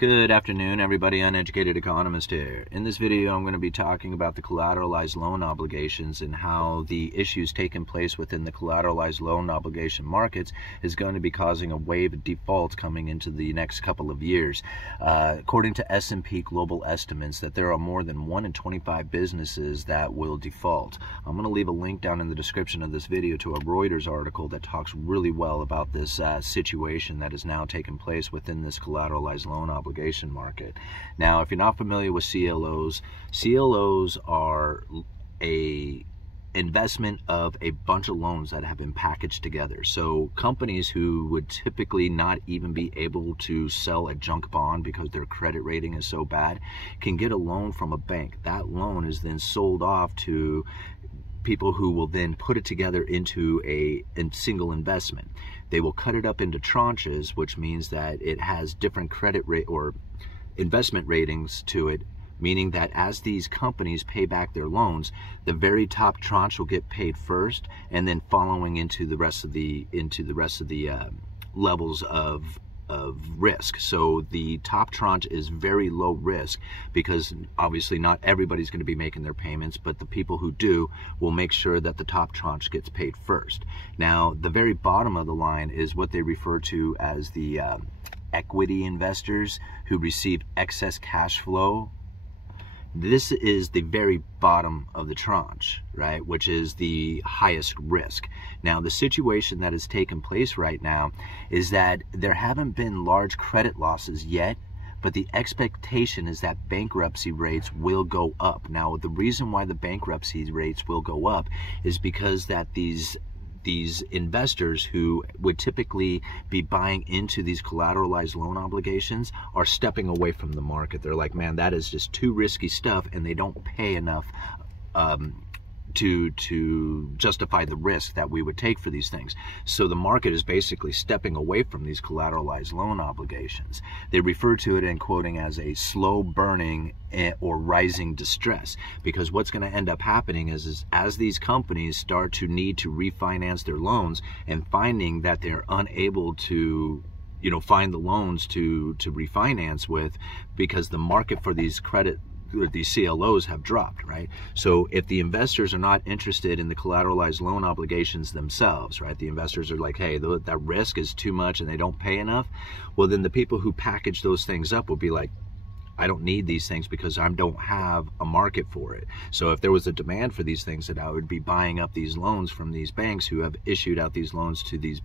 Good afternoon, everybody. Uneducated Economist here. In this video, I'm going to be talking about the collateralized loan obligations and how the issues taking place within the collateralized loan obligation markets is going to be causing a wave of defaults coming into the next couple of years. According to S&P Global estimates, that there are more than 1 in 25 businesses that will default. I'm going to leave a link down in the description of this video to a Reuters article that talks really well about this situation that is now taking place within this collateralized loan obligation market. Now, if you're not familiar with CLOs, CLOs are a investment of a bunch of loans that have been packaged together. So companies who would typically not even be able to sell a junk bond because their credit rating is so bad can get a loan from a bank. That loan is then sold off to people who will then put it together into a single investment. They will cut it up into tranches, which means that it has different credit rate or investment ratings to it, meaning that as these companies pay back their loans, the top tranche will get paid first, and then following into the rest of the levels of risk. So the top tranche is very low risk because obviously not everybody's going to be making their payments, but the people who do will make sure that the top tranche gets paid first. Now, the very bottom of the line is what they refer to as the equity investors who receive excess cash flow. This is the very bottom of the tranche, right, which is the highest risk. Now, the situation that has taken place right now is that there haven't been large credit losses yet, but the expectation is that bankruptcy rates will go up. Now, the reason why the bankruptcy rates will go up is because that these investors who would typically be buying into these collateralized loan obligations are stepping away from the market. They're like, man, that is just too risky stuff, and they don't pay enough to justify the risk that we would take for these things. So the market is basically stepping away from these collateralized loan obligations. They refer to it in quoting as a slow burning or rising distress, because what's going to end up happening is as these companies start to need to refinance their loans and finding that they're unable to find the loans to refinance with, because the market for these CLOs have dropped, right? So if the investors are not interested in the collateralized loan obligations themselves, right, the investors are like, hey, that risk is too much and they don't pay enough, well, then the people who package those things up will be like, I don't need these things because I don't have a market for it. So if there was a demand for these things, that I would be buying up these loans from these banks who have issued out these loans to these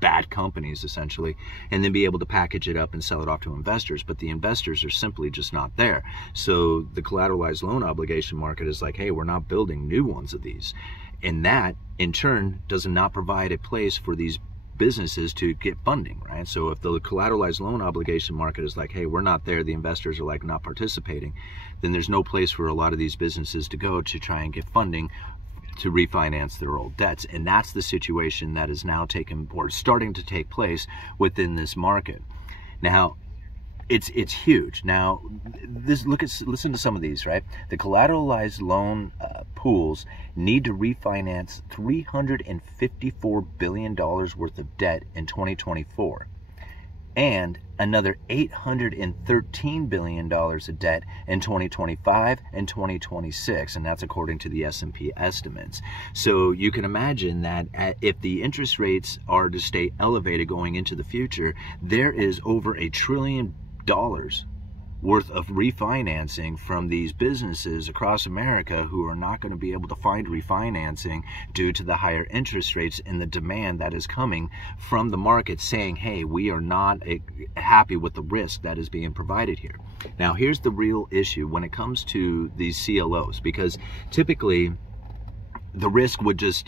bad companies essentially, and then be able to package it up and sell it off to investors. But the investors are simply just not there. So the collateralized loan obligation market is like, hey, we're not building new ones of these. And that in turn does not provide a place for these businesses to get funding, right? So if the collateralized loan obligation market is like, hey, we're not there, the investors are like not participating, then there's no place for a lot of these businesses to go to try and get funding to refinance their old debts. And that's the situation that is now starting to take place within this market. Now, it's huge. Now, listen to some of these, right? The collateralized loan pools need to refinance $354 billion worth of debt in 2024. And another $813 billion of debt in 2025 and 2026, and that's according to the S&P estimates. So you can imagine that if the interest rates are to stay elevated going into the future, there is over $1 trillion worth of refinancing from these businesses across America who are not going to be able to find refinancing due to the higher interest rates and the demand that is coming from the market saying, hey, we are not happy with the risk that is being provided here. Now, here's the real issue when it comes to these CLOs, because typically the risk would just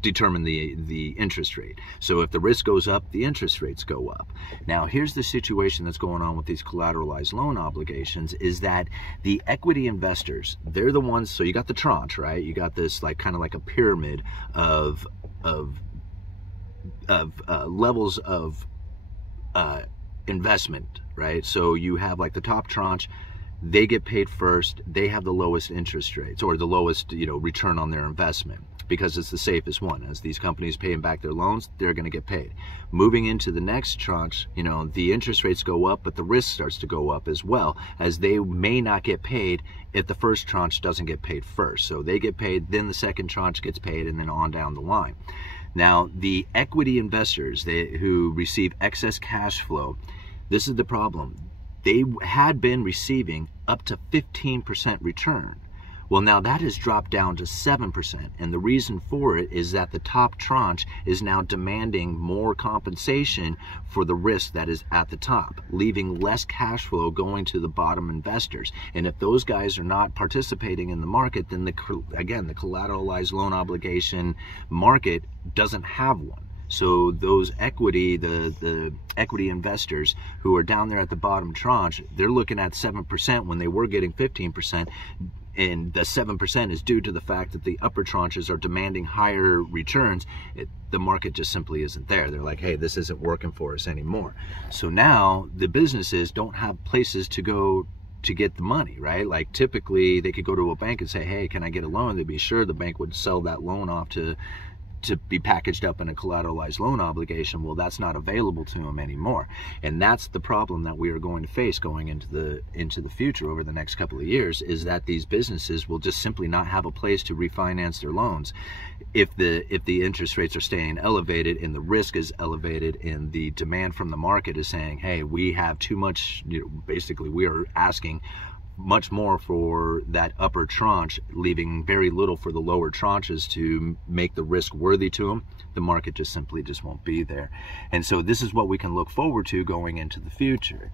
determine the interest rate. So if the risk goes up, the interest rates go up. Now, here's the situation that's going on with these collateralized loan obligations is that the equity investors, they're the ones, so you got the tranche, right? You got this kind of like a pyramid of levels of investment, right? So you have like the top tranche, they get paid first, they have the lowest interest rates or the lowest return on their investment. because it's the safest one. As these companies paying back their loans, they're going to get paid. Moving into the next tranche, you know, the interest rates go up, but the risk starts to go up as well, as they may not get paid if the first tranche doesn't get paid first. So they get paid, then the second tranche gets paid, and then on down the line. Now, the equity investors who receive excess cash flow, this is the problem. They had been receiving up to 15% return. Well, now that has dropped down to 7%, and the reason for it is that the top tranche is now demanding more compensation for the risk that is at the top, leaving less cash flow going to the bottom investors. And if those guys are not participating in the market, then the collateralized loan obligation market doesn't have one. So those equity, the equity investors who are down there at the bottom tranche, they're looking at 7% when they were getting 15%. And the 7% is due to the fact that the upper tranches are demanding higher returns. The market just simply isn't there. They're like, hey, this isn't working for us anymore. So now the businesses don't have places to go to get the money, right? Like typically they could go to a bank and say, hey, can I get a loan? They'd be sure the bank would sell that loan off to be packaged up in a collateralized loan obligation. Well, that's not available to them anymore, and that's the problem that we are going to face going into the future over the next couple of years, is that these businesses will just simply not have a place to refinance their loans if the interest rates are staying elevated and the risk is elevated and the demand from the market is saying, hey, we have too much, you know, basically we are asking much more for that upper tranche, leaving very little for the lower tranches to make the risk worthy to them. The market just simply won't be there. And so this is what we can look forward to going into the future.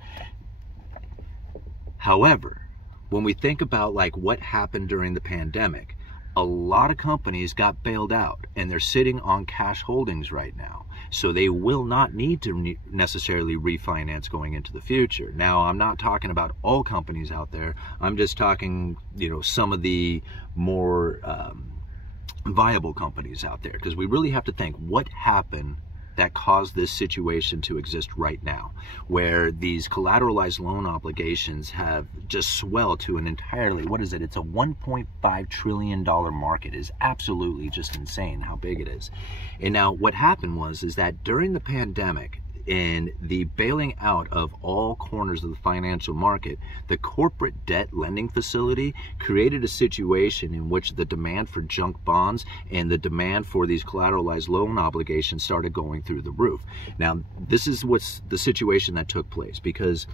However, when we think about like what happened during the pandemic, a lot of companies got bailed out and they're sitting on cash holdings right now. So they will not need to necessarily refinance going into the future. Now, I'm not talking about all companies out there. I'm just talking, you know, some of the more viable companies out there, because we really have to think what happened that caused this situation to exist right now, where these collateralized loan obligations have just swelled to an entirely, what is it? It's a $1.5 trillion market. It is absolutely just insane how big it is. And now what happened is that during the pandemic and the bailing out of all corners of the financial market, the corporate debt lending facility created a situation in which the demand for junk bonds and the demand for these collateralized loan obligations started going through the roof. Now, this is what's the situation that took place, because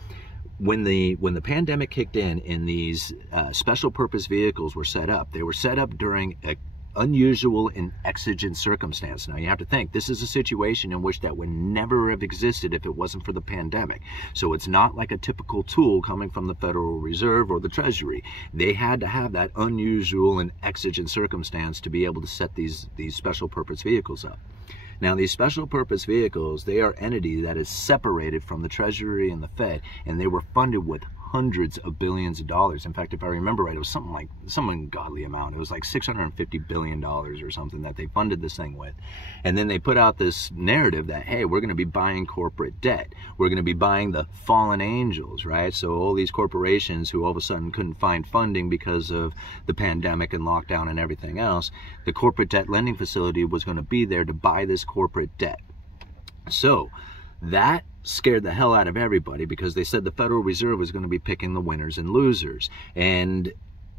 when the pandemic kicked in and these special purpose vehicles were set up, they were set up during a unusual and exigent circumstance. Now you have to think, this is a situation in which that would never have existed if it wasn't for the pandemic. So it's not like a typical tool coming from the Federal Reserve or the Treasury. They had to have that unusual and exigent circumstance to be able to set these special purpose vehicles up. Now, these special purpose vehicles, they are entity that is separated from the Treasury and the Fed, and they were funded with hundreds of billions of dollars. In fact, if I remember right, it was some ungodly amount. It was like $650 billion or something that they funded this thing with. And then they put out this narrative that, hey, we're going to be buying corporate debt. We're going to be buying the fallen angels, right? So all these corporations who all of a sudden couldn't find funding because of the pandemic and lockdown and everything else, the corporate debt lending facility was going to be there to buy this corporate debt. So that scared the hell out of everybody, because they said the Federal Reserve was going to be picking the winners and losers. And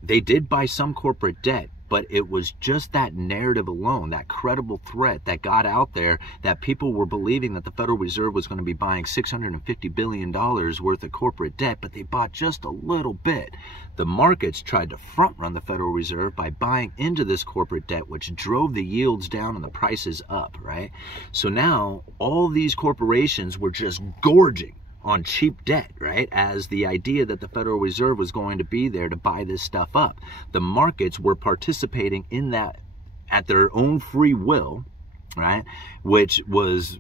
they did buy some corporate debt, but it was just that narrative alone, that credible threat that got out there, that people were believing that the Federal Reserve was going to be buying $650 billion worth of corporate debt, but they bought just a little bit. The markets tried to front run the Federal Reserve by buying into this corporate debt, which drove the yields down and the prices up, right? So now all these corporations were just gorging on cheap debt, right? As the idea that the Federal Reserve was going to be there to buy this stuff up. The markets were participating in that at their own free will, right? Which was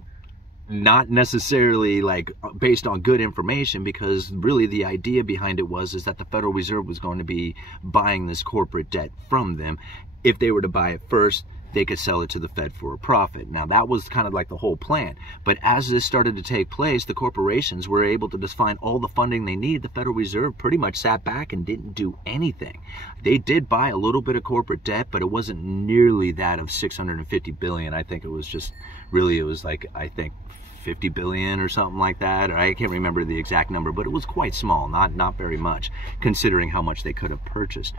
not necessarily like based on good information, because really the idea behind it is that the Federal Reserve was going to be buying this corporate debt from them. If they were to buy it first, they could sell it to the Fed for a profit. Now, that was kind of like the whole plan. But as this started to take place, the corporations were able to just find all the funding they need. The Federal Reserve pretty much sat back and didn't do anything. They did buy a little bit of corporate debt, but it wasn't nearly that of $650 billion. I think it was just really, it was like, I think, 50 billion or something like that, or I can't remember the exact number, but it was quite small, not very much, considering how much they could have purchased.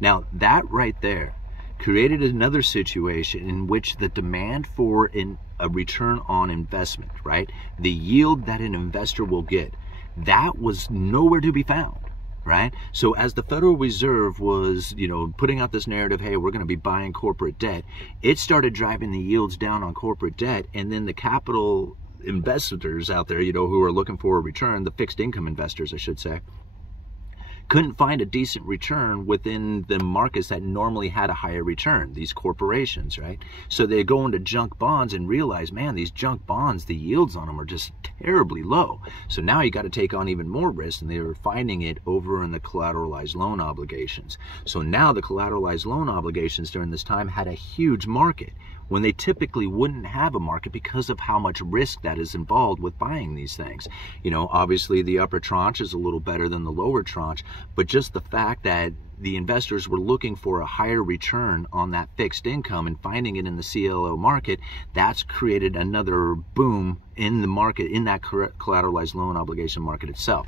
Now, that right there created another situation in which the demand for a return on investment, right, the yield that an investor will get, that was nowhere to be found. Right? So as the Federal Reserve was, putting out this narrative, hey, we're going to be buying corporate debt, it started driving the yields down on corporate debt, and then the capital investors out there, who are looking for a return, the fixed income investors, I should say, couldn't find a decent return within the markets that normally had a higher return, these corporations, right? So they go into junk bonds and realize, man, these junk bonds, the yields on them are just terribly low. So now you got to take on even more risk, and they were finding it over in the collateralized loan obligations. So now the collateralized loan obligations during this time had a huge market, when they typically wouldn't have a market because of how much risk that is involved with buying these things. Obviously the upper tranche is a little better than the lower tranche, but just the fact that the investors were looking for a higher return on that fixed income and finding it in the CLO market, that's created another boom in the market, in that collateralized loan obligation market itself.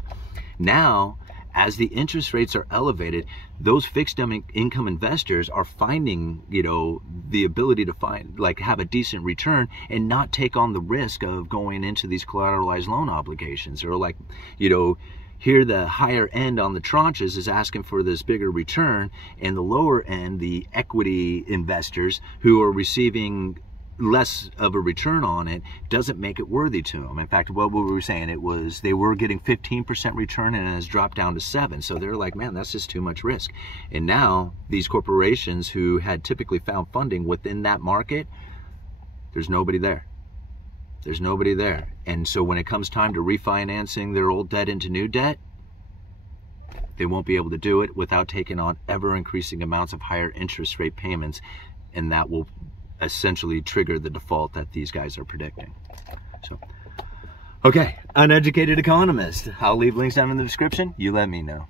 Now, as the interest rates are elevated, those fixed income investors are finding, the ability to have a decent return and not take on the risk of going into these collateralized loan obligations. Or here the higher end on the tranches is asking for this bigger return, and the lower end, the equity investors who are receiving less of a return on it, doesn't make it worthy to them. In fact, what we were saying, it was they were getting 15% return and it has dropped down to 7%. So they're like, man, that's just too much risk. And now these corporations who had typically found funding within that market, there's nobody there. There's nobody there. And so when it comes time to refinancing their old debt into new debt, they won't be able to do it without taking on ever increasing amounts of higher interest rate payments, and that will essentially trigger the default that these guys are predicting. So, okay, Uneducated Economist. I'll leave links down in the description. You let me know.